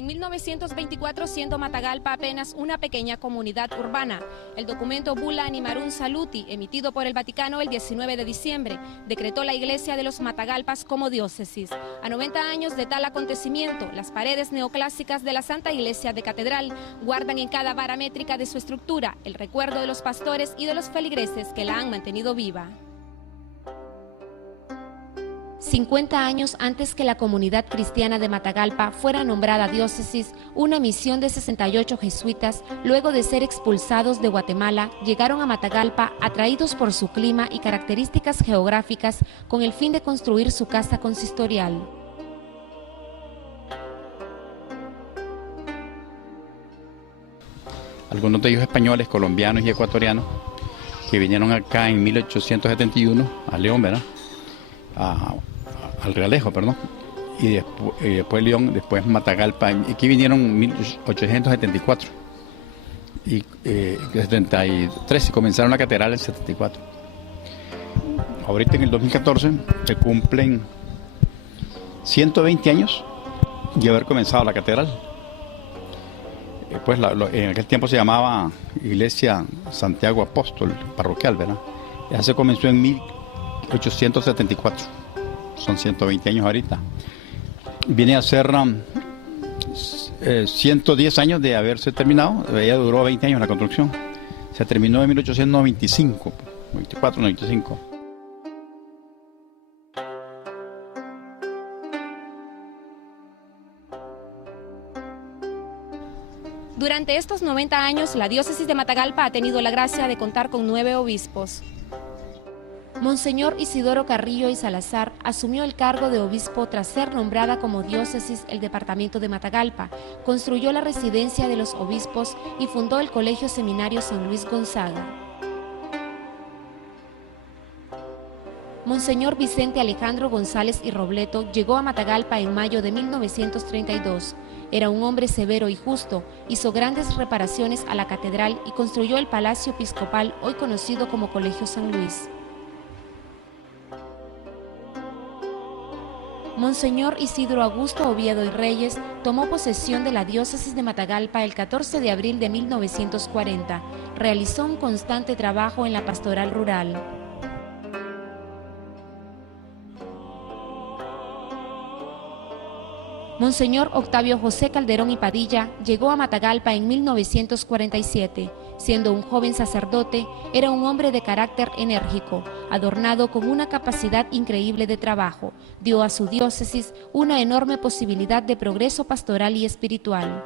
En 1924, siendo Matagalpa apenas una pequeña comunidad urbana, el documento Bulla Animarum Saluti, emitido por el Vaticano el 19 de diciembre, decretó la Iglesia de los Matagalpas como diócesis. A 90 años de tal acontecimiento, las paredes neoclásicas de la Santa Iglesia de Catedral guardan en cada vara métrica de su estructura el recuerdo de los pastores y de los feligreses que la han mantenido viva. 50 años antes que la comunidad cristiana de Matagalpa fuera nombrada diócesis, una misión de 68 jesuitas, luego de ser expulsados de Guatemala, llegaron a Matagalpa atraídos por su clima y características geográficas con el fin de construir su casa consistorial. Algunos de ellos españoles, colombianos y ecuatorianos, que vinieron acá en 1871 a León, ¿verdad? Al Realejo, perdón, y después León, después Matagalpa. Aquí vinieron en 1874 y 73 y comenzaron la catedral en el 74. Ahorita en el 2014 se cumplen 120 años de haber comenzado la catedral. Pues en aquel tiempo se llamaba Iglesia Santiago Apóstol Parroquial, ¿verdad? Ya se comenzó en 1874. Son 120 años ahorita. Viene a ser 110 años de haberse terminado. Ella duró 20 años la construcción. Se terminó en 1895, 94, 95. Durante estos 90 años, la diócesis de Matagalpa ha tenido la gracia de contar con 9 obispos. Monseñor Isidoro Carrillo y Salazar asumió el cargo de obispo tras ser nombrada como diócesis el departamento de Matagalpa, construyó la residencia de los obispos y fundó el Colegio Seminario San Luis Gonzaga. Monseñor Vicente Alejandro González y Robleto llegó a Matagalpa en mayo de 1932. Era un hombre severo y justo, hizo grandes reparaciones a la catedral y construyó el Palacio Episcopal, hoy conocido como Colegio San Luis. Monseñor Isidro Augusto Oviedo y Reyes tomó posesión de la diócesis de Matagalpa el 14 de abril de 1940. Realizó un constante trabajo en la pastoral rural. Monseñor Octavio José Calderón y Padilla llegó a Matagalpa en 1947. Siendo un joven sacerdote, era un hombre de carácter enérgico, adornado con una capacidad increíble de trabajo. Dio a su diócesis una enorme posibilidad de progreso pastoral y espiritual.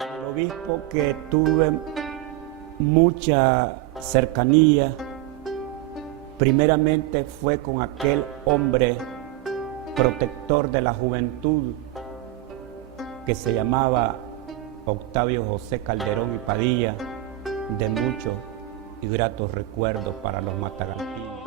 El obispo que tuve mucha cercanía, primeramente fue con aquel hombre protector de la juventud que se llamaba Octavio José Calderón y Padilla, de muchos y gratos recuerdos para los matagalpinos.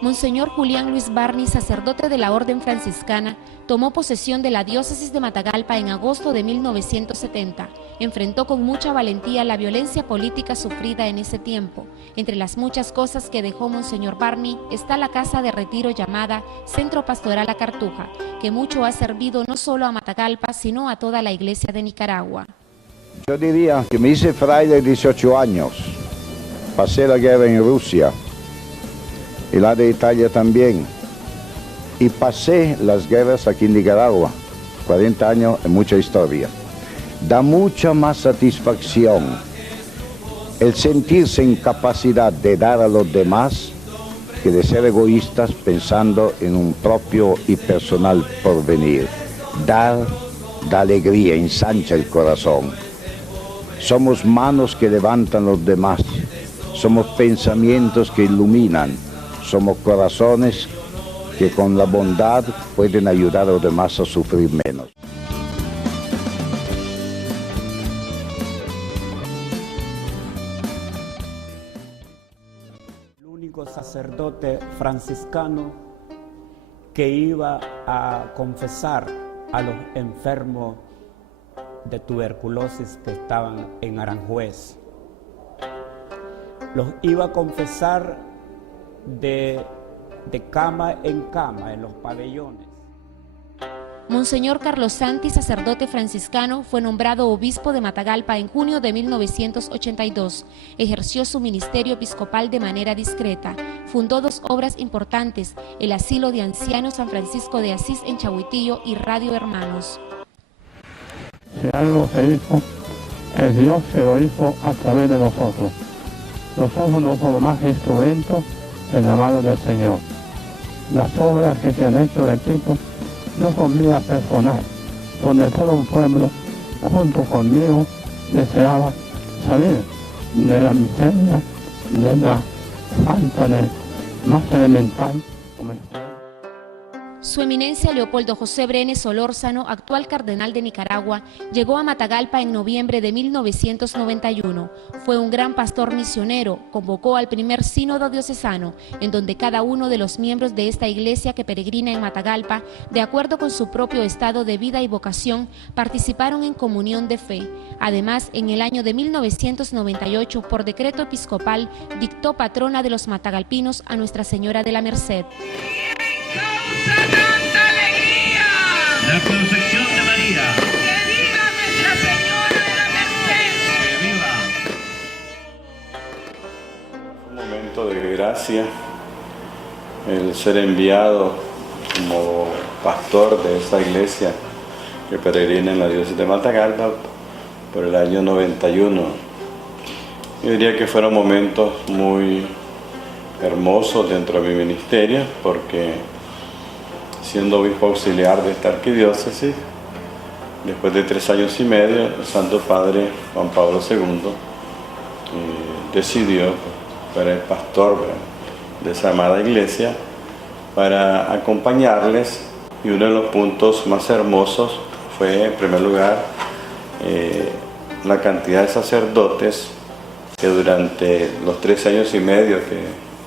Monseñor Julián Luis Barney, sacerdote de la Orden Franciscana, tomó posesión de la diócesis de Matagalpa en agosto de 1970. Enfrentó con mucha valentía la violencia política sufrida en ese tiempo. Entre las muchas cosas que dejó Monseñor Barney está la casa de retiro llamada Centro Pastoral La Cartuja, que mucho ha servido no solo a Matagalpa, sino a toda la Iglesia de Nicaragua. Yo diría que me hice fraile de 18 años, pasé la guerra en Rusia y la de Italia también, y pasé las guerras aquí en Nicaragua, 40 años y mucha historia. Da mucha más satisfacción el sentirse en capacidad de dar a los demás que de ser egoístas pensando en un propio y personal porvenir. Dar da alegría, ensancha el corazón. Somos manos que levantan los demás, somos pensamientos que iluminan, somos corazones que con la bondad pueden ayudar a los demás a sufrir menos. El único sacerdote franciscano que iba a confesar a los enfermos de tuberculosis que estaban en Aranjuez. Los iba a confesar de cama en cama en los pabellones. Monseñor Carlos Santi, sacerdote franciscano, fue nombrado obispo de Matagalpa en junio de 1982. Ejerció su ministerio episcopal de manera discreta. Fundó 2 obras importantes, el Asilo de Ancianos San Francisco de Asís en Chahuitillo y Radio Hermanos. Si algo se hizo, el Dios se lo hizo a través de nosotros. Nosotros no somos más instrumentos en la mano del Señor. Las obras que se han hecho de Tito no son mías personales, donde todo un pueblo, junto conmigo, deseaba salir de la miseria, de la falta de más elemental. Su eminencia Leopoldo José Brenes Solórzano, actual cardenal de Nicaragua, llegó a Matagalpa en noviembre de 1991. Fue un gran pastor misionero, convocó al primer sínodo diocesano, en donde cada uno de los miembros de esta iglesia que peregrina en Matagalpa, de acuerdo con su propio estado de vida y vocación, participaron en comunión de fe. Además, en el año de 1998, por decreto episcopal, dictó patrona de los matagalpinos a Nuestra Señora de la Merced. ¡Tanta alegría! La concepción de María. ¡Que viva Nuestra Señora de la Merced! ¡Que viva! Un momento de gracia, el ser enviado como pastor de esta iglesia que peregrina en la diócesis de Matagalpa por el año 91. Yo diría que fueron momentos muy hermosos dentro de mi ministerio, porque siendo obispo auxiliar de esta arquidiócesis, después de 3 años y medio, el Santo Padre Juan Pablo II decidió ser el pastor de esa amada iglesia para acompañarles, y uno de los puntos más hermosos fue, en primer lugar, la cantidad de sacerdotes que durante los 3 años y medio que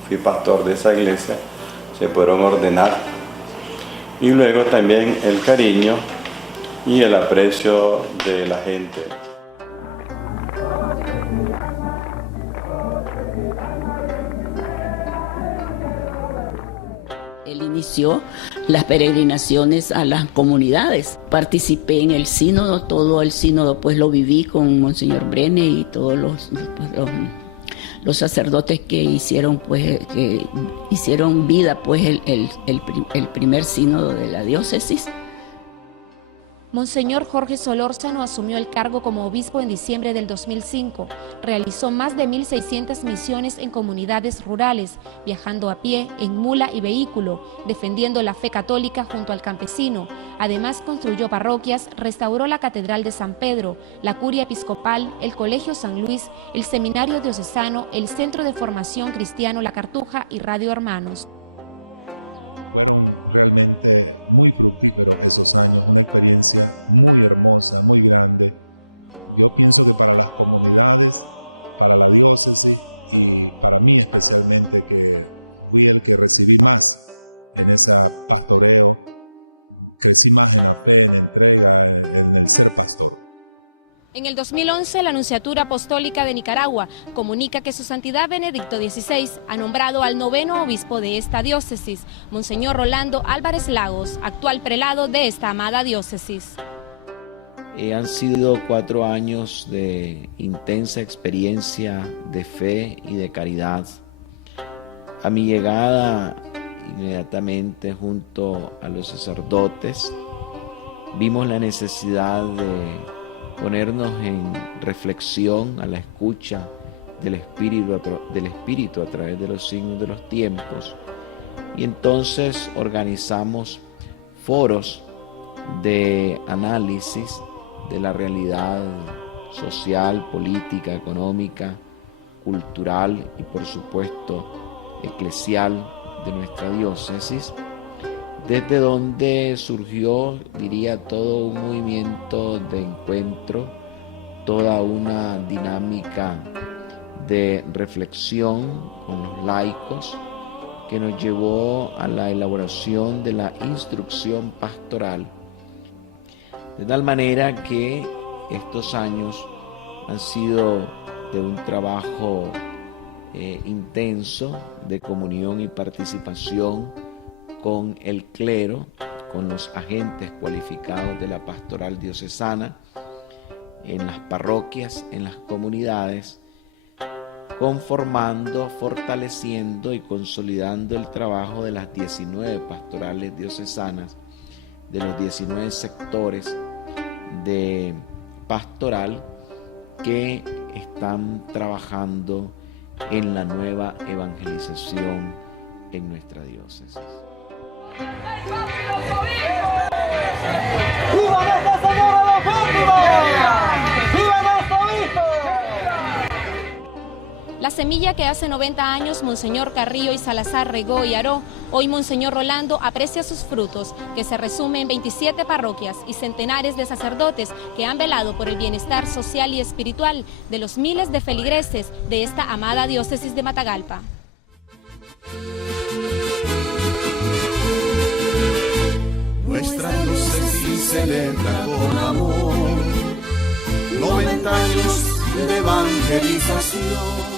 fui pastor de esa iglesia se pudieron ordenar. Y luego también el cariño y el aprecio de la gente. Él inició las peregrinaciones a las comunidades. Participé en el sínodo, todo el sínodo pues lo viví con Monseñor Brenes y todos los sacerdotes que hicieron vida pues el primer sínodo de la diócesis. Monseñor Jorge Solórzano asumió el cargo como obispo en diciembre del 2005. Realizó más de 1.600 misiones en comunidades rurales, viajando a pie, en mula y vehículo, defendiendo la fe católica junto al campesino. Además, construyó parroquias, restauró la Catedral de San Pedro, la Curia Episcopal, el Colegio San Luis, el Seminario Diocesano, el Centro de Formación Cristiano La Cartuja y Radio Hermanos. Muy hermosa, muy grande. Yo pienso que para las comunidades, para la diócesis y para mí especialmente, que voy a que recibir más en ese pastoreo, crecí más en la fe, en la entrega, en el ser pastor. En el 2011, la Nunciatura Apostólica de Nicaragua comunica que Su Santidad Benedicto XVI ha nombrado al 9º obispo de esta diócesis, Monseñor Rolando Álvarez Lagos, actual prelado de esta amada diócesis. Han sido 4 años de intensa experiencia de fe y de caridad. A mi llegada, inmediatamente junto a los sacerdotes, vimos la necesidad de ponernos en reflexión, a la escucha del Espíritu a través de los signos de los tiempos, y entonces organizamos foros de análisis de la realidad social, política, económica, cultural y por supuesto eclesial de nuestra diócesis, desde donde surgió, diría, todo un movimiento de encuentro, toda una dinámica de reflexión con los laicos que nos llevó a la elaboración de la instrucción pastoral, de tal manera que estos años han sido de un trabajo intenso de comunión y participación con el clero, con los agentes cualificados de la pastoral diocesana, en las parroquias, en las comunidades, conformando, fortaleciendo y consolidando el trabajo de las 19 pastorales diocesanas, de los 19 sectores de pastoral que están trabajando en la nueva evangelización en nuestra diócesis. La semilla que hace 90 años Monseñor Carrillo y Salazar regó y aró, hoy Monseñor Rolando aprecia sus frutos, que se resumen en 27 parroquias y centenares de sacerdotes que han velado por el bienestar social y espiritual de los miles de feligreses de esta amada diócesis de Matagalpa. Nuestra diócesis celebra con amor 90 años de evangelización.